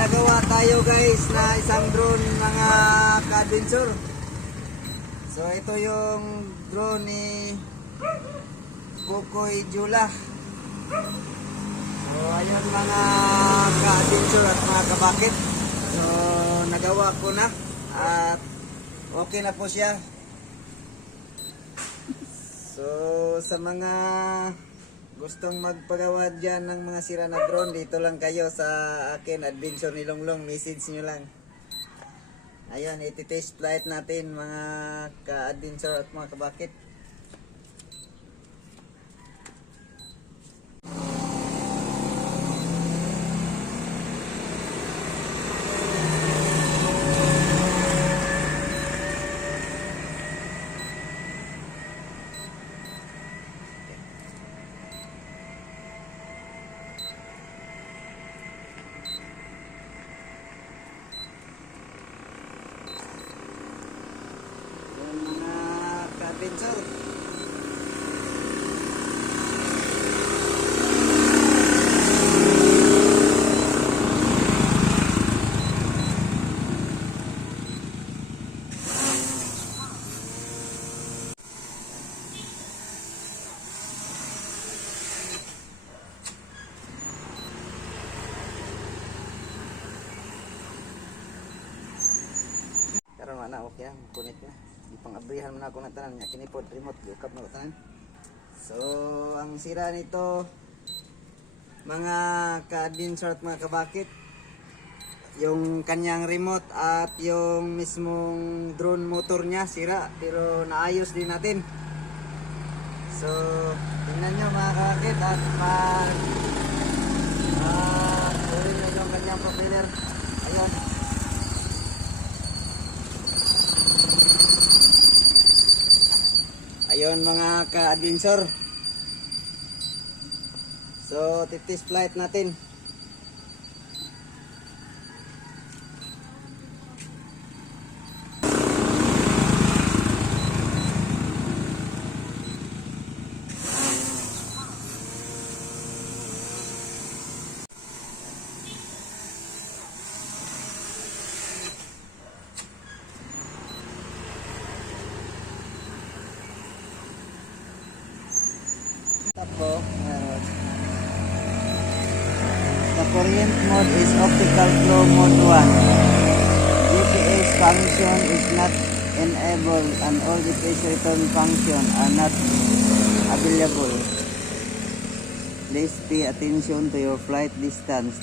ginagawa tayo guys na isang drone mga ka-adventure. So ito yung drone ni Kukoy Jula. So ayun mga ka-adventure at mga kabakit. So nagawa ko na at okay na po siya. So sa mga gustong magpagawa dyan ng mga sira na drone, dito lang kayo sa akin, Adventure ni Longlong, message nyo lang. Ayun, iti-test flight natin mga ka-adventure at mga kabakit. Ayun mga ka-adventure. Karon mana okay na, kunit na. Di pang abrihan man ako ng tanan nya kini pod remote gukap na ko. So, ang sira nito mga ka-adventure at mga kabakit yung kanyang remote at yung mismong drone motor niya sira pero naayos din natin. So, tingnan nyo mga kabakit at mag Ayun mga ka-adventure. So, titis flight natin. Tapo. Uh, the current mode is optical flow mode 1. GPS function is not enabled and all GPS return function are not available. Please pay attention to your flight distance